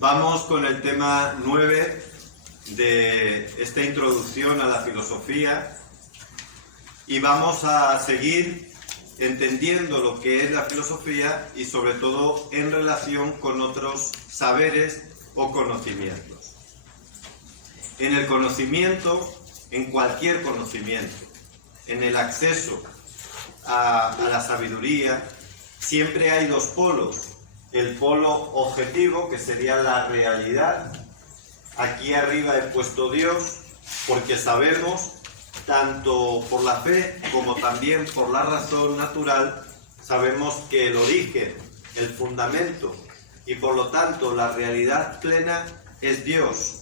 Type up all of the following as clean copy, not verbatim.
Vamos con el tema 9 de esta introducción a la filosofía y vamos a seguir entendiendo lo que es la filosofía y sobre todo en relación con otros saberes o conocimientos. En el conocimiento, en cualquier conocimiento, en el acceso a la sabiduría, siempre hay dos polos. El polo objetivo, que sería la realidad. Aquí arriba he puesto Dios, porque sabemos, tanto por la fe como también por la razón natural, sabemos que el origen, el fundamento y por lo tanto la realidad plena es Dios.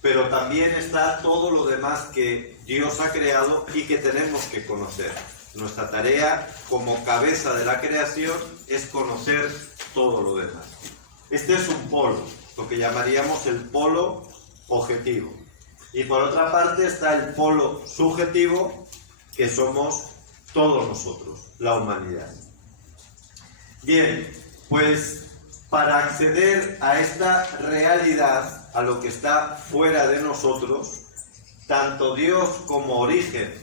Pero también está todo lo demás que Dios ha creado y que tenemos que conocer. Nuestra tarea como cabeza de la creación es conocer todo lo demás. Este es un polo, lo que llamaríamos el polo objetivo. Y por otra parte está el polo subjetivo, que somos todos nosotros, la humanidad. Bien, pues para acceder a esta realidad, a lo que está fuera de nosotros, tanto Dios como origen,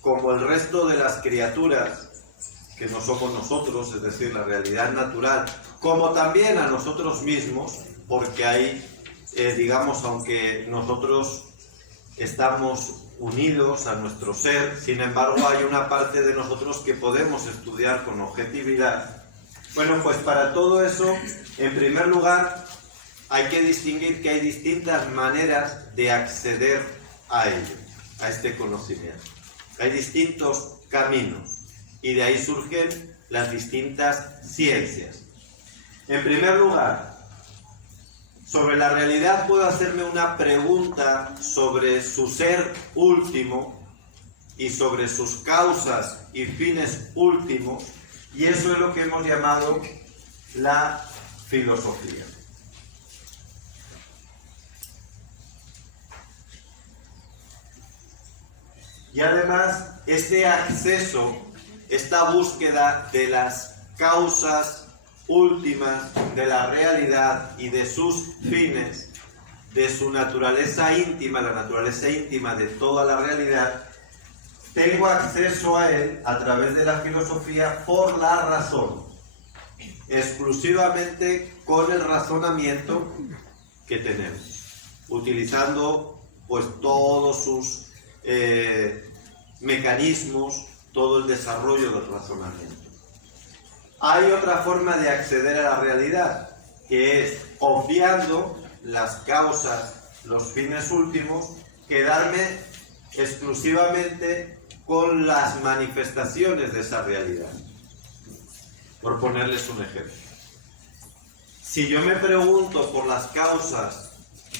como el resto de las criaturas, que no somos nosotros, es decir, la realidad natural, como también a nosotros mismos, porque hay, digamos, aunque nosotros estamos unidos a nuestro ser, sin embargo hay una parte de nosotros que podemos estudiar con objetividad. Bueno, pues para todo eso, en primer lugar, hay que distinguir que hay distintas maneras de acceder a ello, a este conocimiento. Hay distintos caminos y de ahí surgen las distintas ciencias. En primer lugar, sobre la realidad puedo hacerme una pregunta sobre su ser último y sobre sus causas y fines últimos, y eso es lo que hemos llamado la filosofía. Y además, este acceso, esta búsqueda de las causas últimas de la realidad y de sus fines, de su naturaleza íntima, la naturaleza íntima de toda la realidad, tengo acceso a él a través de la filosofía por la razón, exclusivamente con el razonamiento que tenemos, utilizando pues todos sus mecanismos, todo el desarrollo del razonamiento. Hay otra forma de acceder a la realidad, que es, obviando las causas, los fines últimos, quedarme exclusivamente con las manifestaciones de esa realidad. Por ponerles un ejemplo. Si yo me pregunto por las causas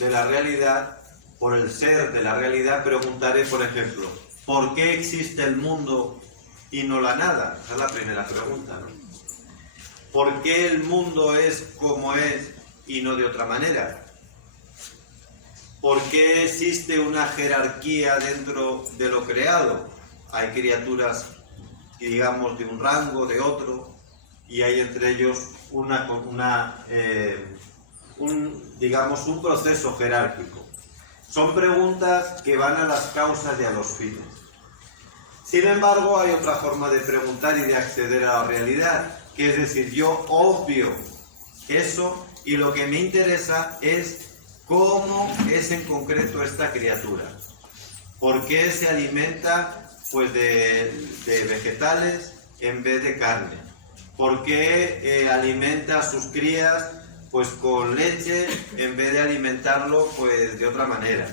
de la realidad, por el ser de la realidad, preguntaré, por ejemplo, ¿por qué existe el mundo y no la nada? Esa es la primera pregunta, ¿no? ¿Por qué el mundo es como es y no de otra manera? ¿Por qué existe una jerarquía dentro de lo creado? Hay criaturas, digamos, de un rango, de otro, y hay entre ellos un proceso jerárquico. Son preguntas que van a las causas y a los fines. Sin embargo, hay otra forma de preguntar y de acceder a la realidad, que es decir, yo obvio eso y lo que me interesa es cómo es en concreto esta criatura. ¿Por qué se alimenta pues de vegetales en vez de carne? ¿Por qué alimenta a sus crías pues con leche en vez de alimentarlo pues de otra manera?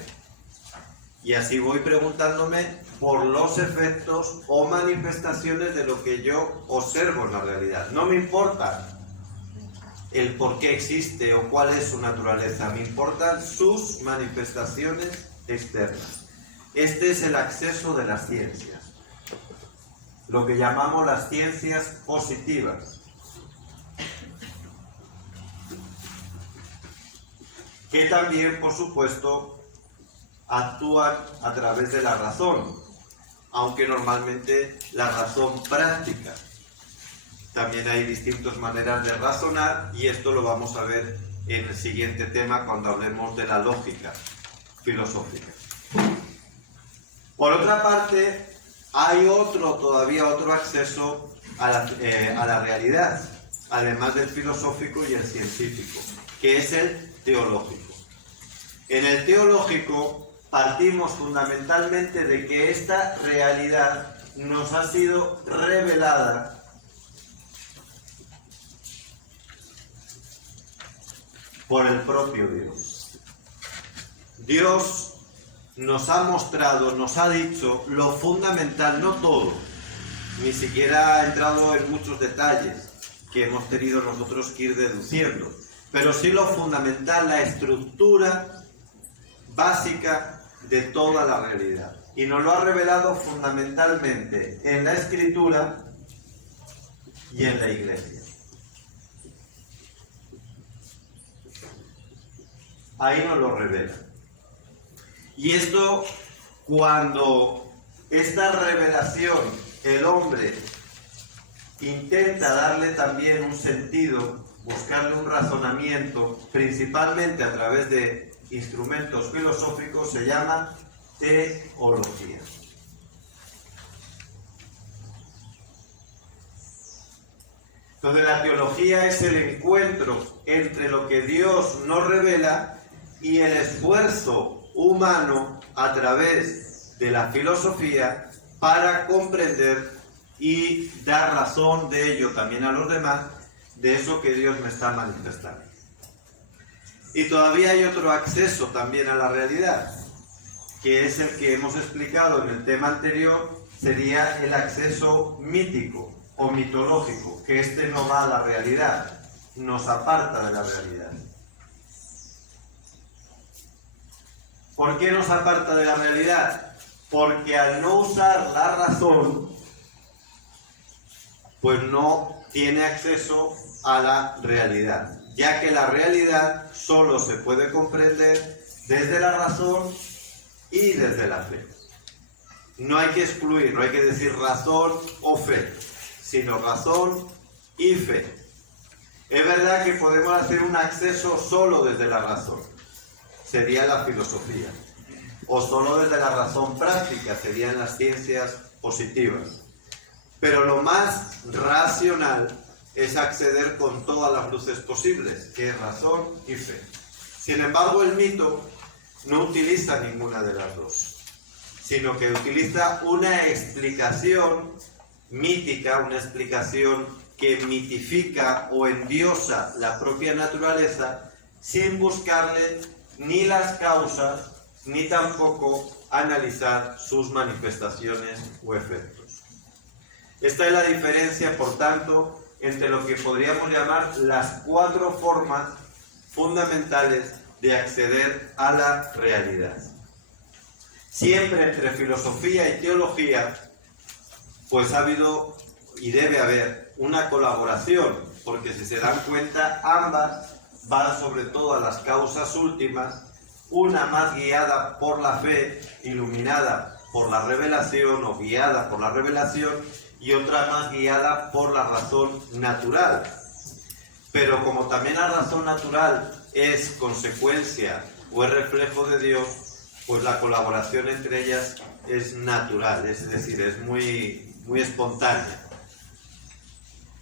Y así voy preguntándome por los efectos o manifestaciones de lo que yo observo en la realidad. No me importa el por qué existe o cuál es su naturaleza, me importan sus manifestaciones externas. Este es el acceso de las ciencias, lo que llamamos las ciencias positivas, que también, por supuesto, actúan a través de la razón, aunque normalmente la razón práctica. También hay distintas maneras de razonar y esto lo vamos a ver en el siguiente tema cuando hablemos de la lógica filosófica. Por otra parte, hay todavía otro acceso a la realidad, además del filosófico y el científico, que es el teológico. En el teológico partimos fundamentalmente de que esta realidad nos ha sido revelada por el propio Dios. Dios nos ha mostrado, nos ha dicho lo fundamental, no todo, ni siquiera ha entrado en muchos detalles que hemos tenido nosotros que ir deduciendo, pero sí lo fundamental, la estructura básica de toda la realidad. Y nos lo ha revelado fundamentalmente en la Escritura y en la Iglesia. Ahí nos lo revela. Y esto, cuando esta revelación el hombre intenta darle también un sentido, buscarle un razonamiento, principalmente a través de instrumentos filosóficos, se llama teología. Entonces la teología es el encuentro entre lo que Dios nos revela y el esfuerzo humano a través de la filosofía para comprender y dar razón de ello también a los demás, de eso que Dios me está manifestando. Y todavía hay otro acceso también a la realidad, que es el que hemos explicado en el tema anterior, sería el acceso mítico o mitológico, que este no va a la realidad, nos aparta de la realidad. ¿Por qué nos aparta de la realidad? Porque al no usar la razón, pues no tiene acceso a la realidad, ya que la realidad solo se puede comprender desde la razón y desde la fe. No hay que excluir, no hay que decir razón o fe, sino razón y fe. Es verdad que podemos hacer un acceso solo desde la razón, sería la filosofía, o solo desde la razón práctica, serían las ciencias positivas. Pero lo más racional es acceder con todas las luces posibles, que es razón y fe. Sin embargo, el mito no utiliza ninguna de las dos, sino que utiliza una explicación mítica, una explicación que mitifica o endiosa la propia naturaleza sin buscarle ni las causas ni tampoco analizar sus manifestaciones o efectos. Esta es la diferencia, por tanto, entre lo que podríamos llamar las 4 formas fundamentales de acceder a la realidad. Siempre entre filosofía y teología, pues ha habido y debe haber una colaboración, porque si se dan cuenta, ambas van sobre todo a las causas últimas, una más guiada por la fe, iluminada por la revelación o guiada por la revelación, y otra más guiada por la razón natural. Pero como también la razón natural es consecuencia o es reflejo de Dios, pues la colaboración entre ellas es natural, es decir, es muy espontánea.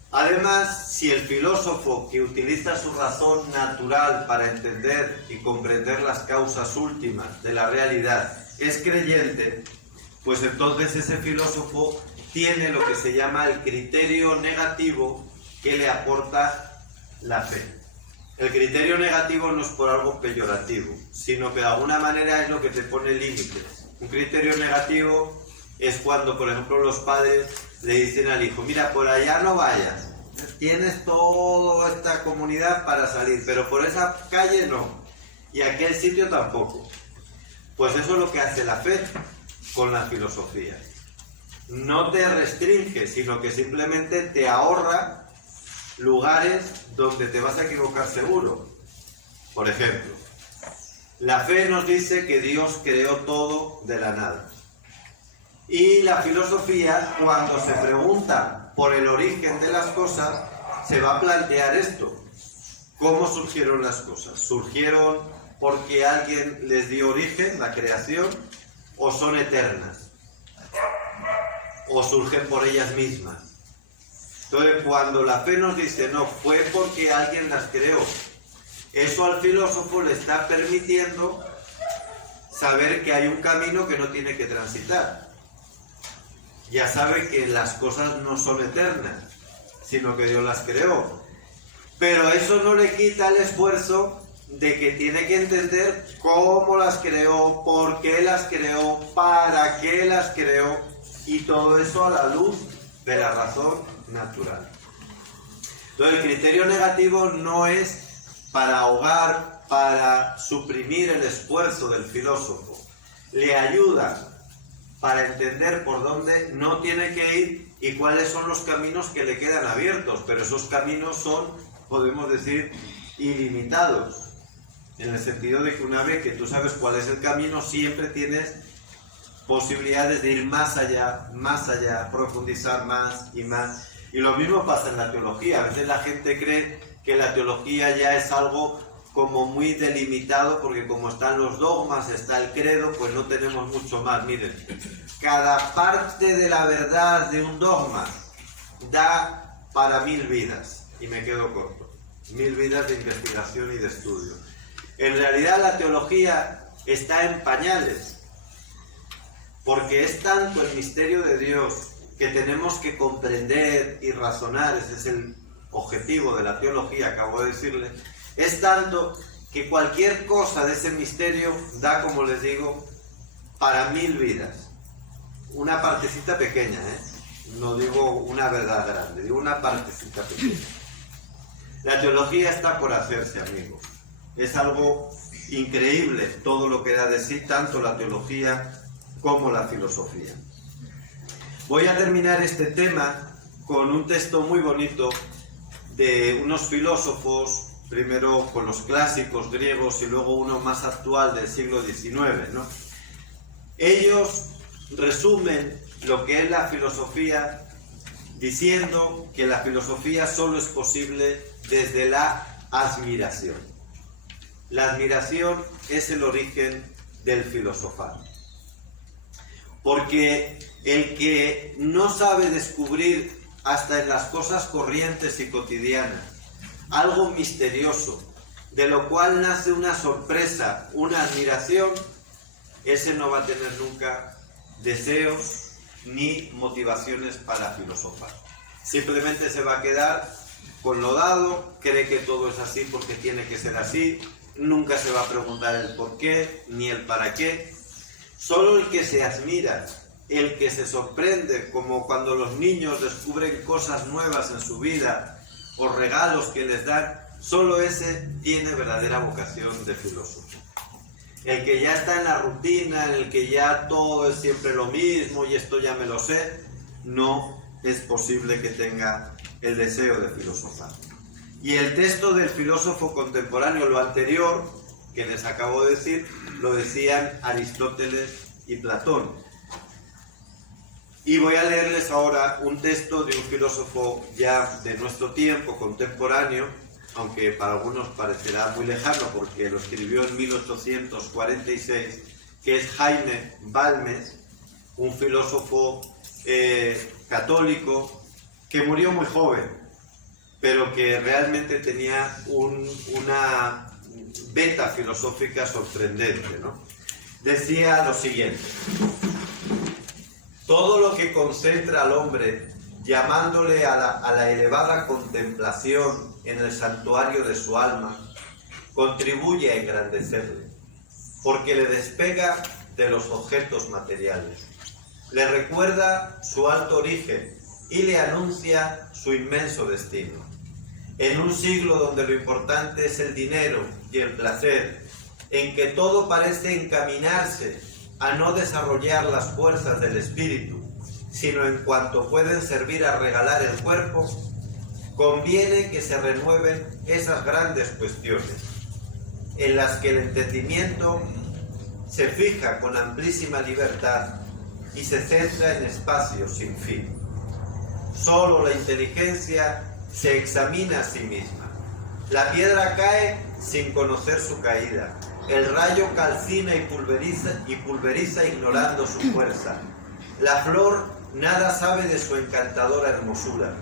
Además, si el filósofo que utiliza su razón natural para entender y comprender las causas últimas de la realidad es creyente, pues entonces ese filósofo tiene lo que se llama el criterio negativo que le aporta la fe. El criterio negativo no es por algo peyorativo, sino que de alguna manera es lo que te pone límites. Un criterio negativo es cuando, por ejemplo, los padres le dicen al hijo: mira, por allá no vayas, tienes toda esta comunidad para salir, pero por esa calle no, y aquel sitio tampoco. Pues eso es lo que hace la fe con la filosofía. No te restringe, sino que simplemente te ahorra lugares donde te vas a equivocar seguro. Por ejemplo, la fe nos dice que Dios creó todo de la nada. Y la filosofía, cuando se pregunta por el origen de las cosas, se va a plantear esto. ¿Cómo surgieron las cosas? ¿Surgieron porque alguien les dio origen, la creación, o son eternas? ¿O surgen por ellas mismas? Entonces, cuando la fe nos dice, no, fue porque alguien las creó, eso al filósofo le está permitiendo saber que hay un camino que no tiene que transitar. Ya sabe que las cosas no son eternas, sino que Dios las creó. Pero eso no le quita el esfuerzo de que tiene que entender cómo las creó, por qué las creó, para qué las creó, y todo eso a la luz de la razón natural. Entonces, el criterio negativo no es para ahogar, para suprimir el esfuerzo del filósofo. Le ayuda para entender por dónde no tiene que ir y cuáles son los caminos que le quedan abiertos, pero esos caminos son, podemos decir, ilimitados, en el sentido de que una vez que tú sabes cuál es el camino, siempre tienes posibilidades de ir más allá, profundizar más y más. Y lo mismo pasa en la teología. A veces la gente cree que la teología ya es algo como muy delimitado, porque como están los dogmas, está el credo, pues no tenemos mucho más. Miren, cada parte de la verdad de un dogma da para 1000 vidas, y me quedo corto, 1000 vidas de investigación y de estudio. En realidad la teología está en pañales, porque es tanto el misterio de Dios que tenemos que comprender y razonar. Ese es el objetivo de la teología, acabo de decirle. Es tanto que cualquier cosa de ese misterio da, como les digo, para 1000 vidas. Una partecita pequeña, no digo una verdad grande, digo una partecita pequeña. La teología está por hacerse, amigos. Es algo increíble todo lo que da de sí, tanto la teología como la filosofía. Voy a terminar este tema con un texto muy bonito de unos filósofos, primero con los clásicos griegos y luego uno más actual del siglo XIX, ¿no? Ellos resumen lo que es la filosofía diciendo que la filosofía solo es posible desde la admiración. La admiración es el origen del filosofar. Porque el que no sabe descubrir hasta en las cosas corrientes y cotidianas algo misterioso, de lo cual nace una sorpresa, una admiración, ese no va a tener nunca deseos ni motivaciones para filosofar. Simplemente se va a quedar con lo dado, cree que todo es así porque tiene que ser así, nunca se va a preguntar el por qué ni el para qué. Solo el que se admira, el que se sorprende, como cuando los niños descubren cosas nuevas en su vida o regalos que les dan, solo ese tiene verdadera vocación de filósofo. El que ya está en la rutina, en el que ya todo es siempre lo mismo y esto ya me lo sé, no es posible que tenga el deseo de filosofar. Y el texto del filósofo contemporáneo, lo anterior que les acabo de decir, lo decían Aristóteles y Platón. Y voy a leerles ahora un texto de un filósofo ya de nuestro tiempo, contemporáneo, aunque para algunos parecerá muy lejano porque lo escribió en 1846, que es Jaime Balmes, un filósofo católico que murió muy joven, pero que realmente tenía una beta filosófica sorprendente, ¿no? Decía lo siguiente: todo lo que concentra al hombre, llamándole a la elevada contemplación en el santuario de su alma, contribuye a engrandecerle, porque le despega de los objetos materiales, le recuerda su alto origen y le anuncia su inmenso destino. En un siglo donde lo importante es el dinero y el placer, en que todo parece encaminarse a no desarrollar las fuerzas del espíritu, sino en cuanto pueden servir a regalar el cuerpo, conviene que se renueven esas grandes cuestiones, en las que el entendimiento se fija con amplísima libertad y se centra en espacios sin fin. Solo la inteligencia se examina a sí misma, La piedra cae sin conocer su caída. El rayo calcina y pulveriza ignorando su fuerza. La flor nada sabe de su encantadora hermosura.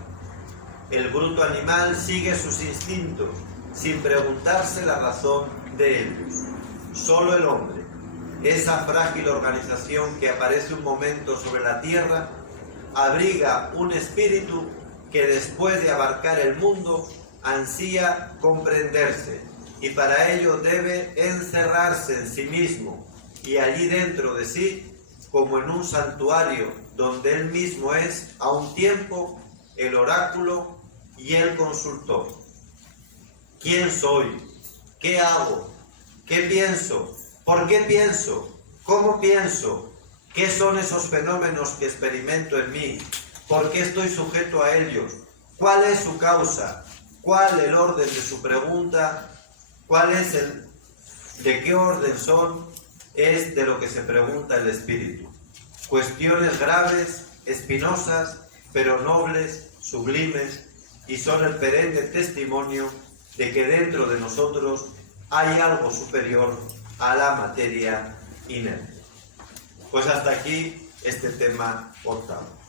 El bruto animal sigue sus instintos, sin preguntarse la razón de ellos. Solo el hombre, esa frágil organización que aparece un momento sobre la tierra, abriga un espíritu que después de abarcar el mundo, ansía comprenderse y para ello debe encerrarse en sí mismo y allí dentro de sí, como en un santuario donde él mismo es a un tiempo el oráculo y el consultor. ¿Quién soy? ¿Qué hago? ¿Qué pienso? ¿Por qué pienso? ¿Cómo pienso? ¿Qué son esos fenómenos que experimento en mí? ¿Por qué estoy sujeto a ellos? ¿Cuál es su causa? ¿Cuál el orden de su pregunta? ¿Cuál es de qué orden son? Es de lo que se pregunta el espíritu. Cuestiones graves, espinosas, pero nobles, sublimes, y son el perenne testimonio de que dentro de nosotros hay algo superior a la materia inerte. Pues hasta aquí este tema octavo.